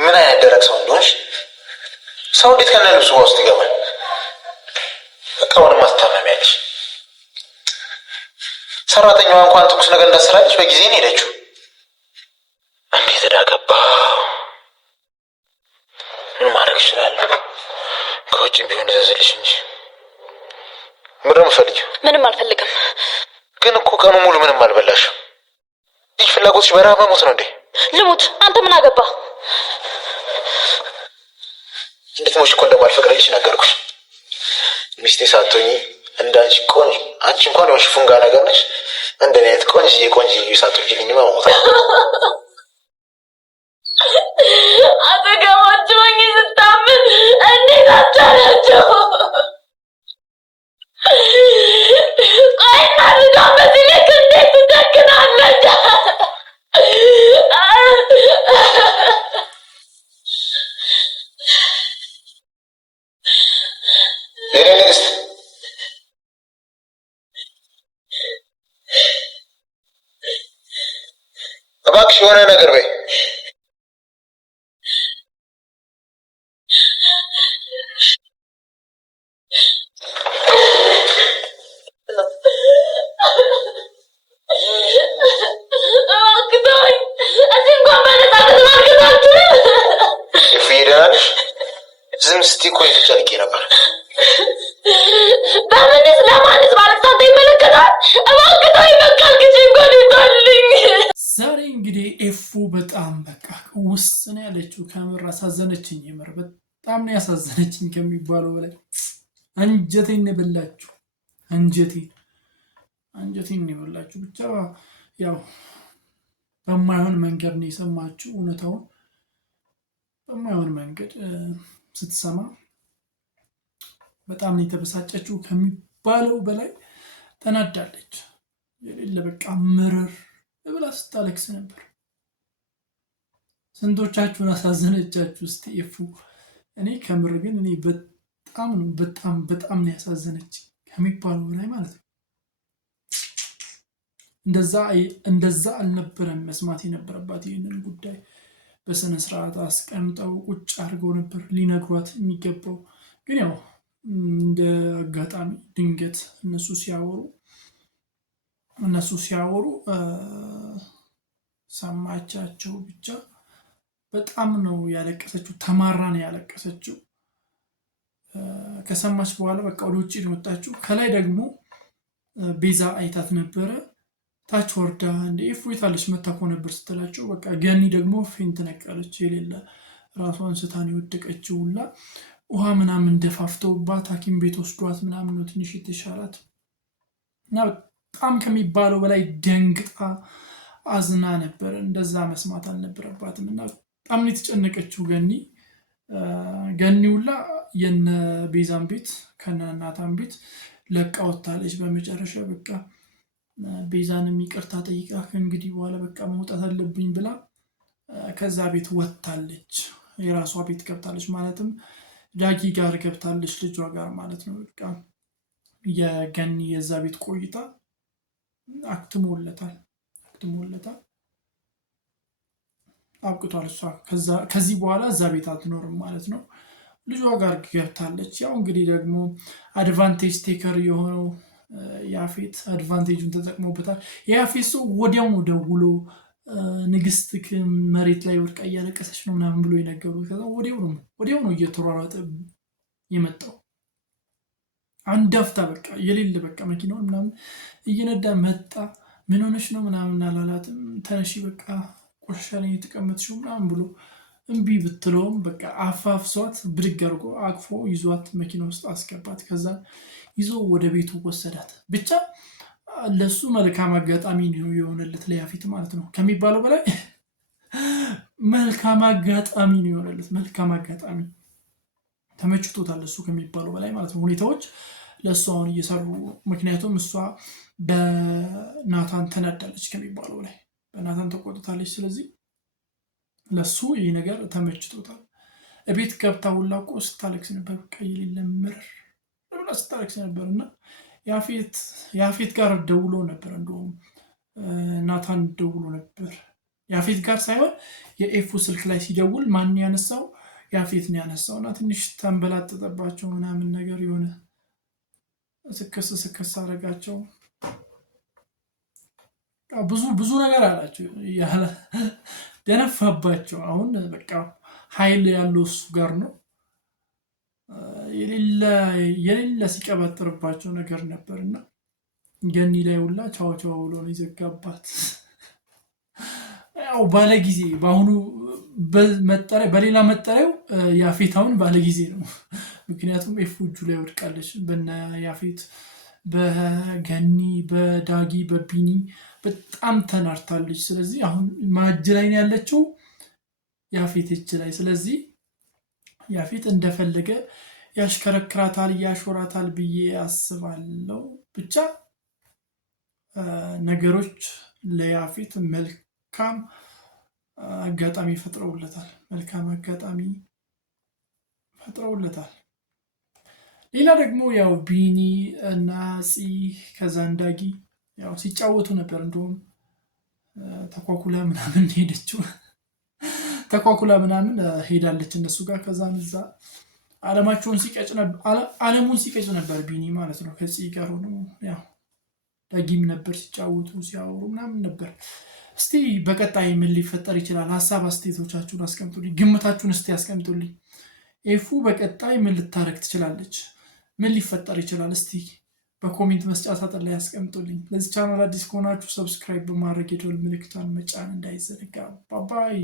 ምን አይነት ደረቅ ሰው እንደሆንሽ ሰው እንዴት ከነ ልብሱ ውስጥ ይገባል? በቃ አሁንም አትታመሚያለሽ። ሰራተኛዋ እንኳን ትኩስ ነገር እንዳሰራለች በጊዜ ነው ሄደችው። እንዴት እዳገባው? ምን ማድረግ እችላለሁ? ከውጭም ቢሆን እዘዝልሽ እንጂ ምንም ፈልጊው። ምንም አልፈልግም። ግን እኮ ቀኑ ሙሉ ምንም አልበላሽም። ይህ ፍላጎትሽ በረሃብ መሞት ነው እንዴ? ልሙት፣ አንተ ምን አገባ? እንድትሞች እኮ እንደማልፈቅድልሽ ነገርኩሽ። ሚስቴ ሳትሆኚ እንዳንቺ ቆንጆ፣ አንቺ እንኳን የሆንሽ ፉንጋ ነገር ነሽ። እንደኔ አይነት ቆንጆ ሳትወልጂልኝማ መሞት አጠገባቸው ሆኜ ስታምን እንዴት አቻላቸው? ቆይ እናድርጋ በዚህ ልክ እንዴት ትደክናለች? የኔ ንግስት እባክሽ የሆነ ነገር በይ። ዝም ስትይ እኮ የተጨንቄ ነበር። በምንስ ለማንስ ባለሳት ይመለከታል? እባክህ ተወኝ በቃ አልክሽን ጎድቶልኝ። ዛሬ እንግዲህ ኤፉ በጣም በቃ ውስጥ ነው ያለችው። ከምር አሳዘነችኝ። የምር በጣም ነው ያሳዘነችኝ ከሚባለው በላይ። አንጀቴን ነው የበላችሁ። አንጀቴን ነው የበላችሁ። ብቻ ያው በማይሆን መንገድ ነው የሰማችሁ እውነታውን በማይሆን መንገድ ስትሰማ በጣም ነው የተበሳጨችው ከሚባለው በላይ ተናዳለች። የሌለ በቃ ምርር ብላ ስታለቅስ ነበር። ስንቶቻችሁን አሳዘነቻችሁ እስቲ ኤፉ? እኔ ከምር ግን እኔ በጣም ነው ያሳዘነች ከሚባለው በላይ ማለት ነው። እንደዛ አልነበረም መስማት የነበረባት። ይህንን ጉዳይ በስነ ስርዓት አስቀምጠው ቁጭ አድርገው ነበር ሊነግሯት የሚገባው። ግን ያው እንደ አጋጣሚ ድንገት እነሱ ሲያወሩ ሰማቻቸው። ብቻ በጣም ነው ያለቀሰችው። ተማራ ነው ያለቀሰችው። ከሰማች በኋላ በቃ ወደ ውጭ ነው ወጣችው። ከላይ ደግሞ ቤዛ አይታት ነበረ። ታች ወርዳ እንደ ኤፉ የታለች መታኮ ነበር ስትላቸው፣ በቃ ገኒ ደግሞ ፌንት ነቀለች። የሌለ ራሷን ስታን የወደቀችው ሁላ ውሃ ምናምን ደፋፍተውባት ሐኪም ቤት ወስዷት ምናምን ነው ትንሽ የተሻላት እና በጣም ከሚባለው በላይ ደንግጣ አዝና ነበር። እንደዛ መስማት አልነበረባትም እና በጣም ነው የተጨነቀችው ገኒ ሁላ የነ ቤዛን ቤት ከነ ናታን ቤት ለቃ ወጣለች። በመጨረሻ በቃ ቤዛንም ይቅርታ ጠይቃ ከእንግዲህ በኋላ በቃ መውጣት አለብኝ ብላ ከዛ ቤት ወጣለች። የራሷ ቤት ገብታለች። ማለትም ዳጊ ጋር ገብታለች፣ ልጇ ጋር ማለት ነው። በቃ የገኒ የዛ ቤት ቆይታ አክትሞለታል አብቅቷል። እሷ ከዚህ በኋላ እዛ ቤት አትኖርም ማለት ነው። ልጇ ጋር ገብታለች። ያው እንግዲህ ደግሞ አድቫንቴጅ ቴከር የሆነው ያፌት አድቫንቴጁን ተጠቅሞበታል። የያፌት ሰው ወዲያው ነው ደውሎ ንግስት መሬት ላይ ወድቃ እያለቀሰች ነው ምናምን ብሎ የነገሩት። ከዛ ወዲያው ነው እየተሯሯጠ የመጣው። አንድ አፍታ በቃ የሌለ በቃ መኪናውን ምናምን እየነዳ መጣ። ምን ሆነች ነው ምናምን አላላትም። ተነሺ በቃ ቆሻሻ ላይ የተቀመጥሽው ምናምን ብሎ እምቢ ብትለውም በቃ አፋፍሷት ብድግ አድርጎ አቅፎ ይዟት መኪና ውስጥ አስገባት። ከዛ ይዞ ወደ ቤቱ ወሰዳት። ብቻ ለሱ መልካም አጋጣሚ ነው የሆነለት ለያፌት ማለት ነው። ከሚባለው በላይ መልካም አጋጣሚ ነው የሆነለት። መልካም አጋጣሚ ተመችቶታል እሱ ከሚባለው በላይ ማለት ነው። ሁኔታዎች ለእሱ አሁን እየሰሩ ምክንያቱም እሷ በናታን ተናዳለች ከሚባለው በላይ በናታን ተቆጥታለች። ስለዚህ ለሱ ይህ ነገር ተመችቶታል። እቤት ገብታ ሁላ እኮ ስታለቅስ ነበር። በቃ የሌለ ምርር ብላ ስታለቅስ ነበር እና ያፌት ጋር ደውሎ ነበር። እንደውም ናታን ደውሎ ነበር ያፌት ጋር ሳይሆን የኤፉ ስልክ ላይ ሲደውል ማን ያነሳው? ያፌት ነው ያነሳው። እና ትንሽ ተንበላጠጠባቸው ምናምን ነገር የሆነ ስክስ አደረጋቸው። ብዙ ነገር አላቸው ያለ ደነፋባቸው። አሁን በቃ ኃይል ያለው እሱ ጋር ነው። የሌለ ሲቀባጥርባቸው ነገር ነበርና ገኒ ላይ ሁላ ቻው ቻው ብሎ ነው የዘጋባት። ያው ባለጊዜ በአሁኑ መጠሪያ በሌላ መጠሪያው ያፌት አሁን ባለጊዜ ነው። ምክንያቱም ኤፉ እጁ ላይ ወድቃለች። በነ ያፌት በገኒ በዳጊ በቢኒ በጣም ተናርታለች። ስለዚህ አሁን ማጅ ላይ ነው ያለችው ያፌት እጅ ላይ። ስለዚህ ያፌት እንደፈለገ ያሽከረክራታል ያሾራታል ብዬ አስባለሁ። ብቻ ነገሮች ለያፌት መልካም አጋጣሚ ፈጥረውለታል። ሌላ ደግሞ ያው ቢኒ እና ፂ ከዛ እንዳጊ ያው ሲጫወቱ ነበር። እንደውም ተኳኩላ ምናምን ሄደችው ተኳኩላ ምናምን ሄዳለች እነሱ ጋር። ከዛን እዛ ዓለሙን ሲቀጭ ነበር ቢኒ ማለት ነው። ከፂ ጋር ሆኖ ያው ዳጊም ነበር ሲጫወቱ ሲያወሩ ምናምን ነበር። እስቲ በቀጣይ ምን ሊፈጠር ይችላል? ሀሳብ አስተያየቶቻችሁን አስቀምጡልኝ፣ ግምታችሁን እስቲ አስቀምጡልኝ። ኤፉ በቀጣይ ምን ልታረግ ትችላለች? ምን ሊፈጠር ይችላል? እስቲ በኮሜንት መስጫ ሳጥን ላይ አስቀምጡልኝ። ለዚህ ቻናል አዲስ ከሆናችሁ ሰብስክራይብ በማድረግ የደወል ምልክቷን መጫን እንዳይዘነጋ። ባባይ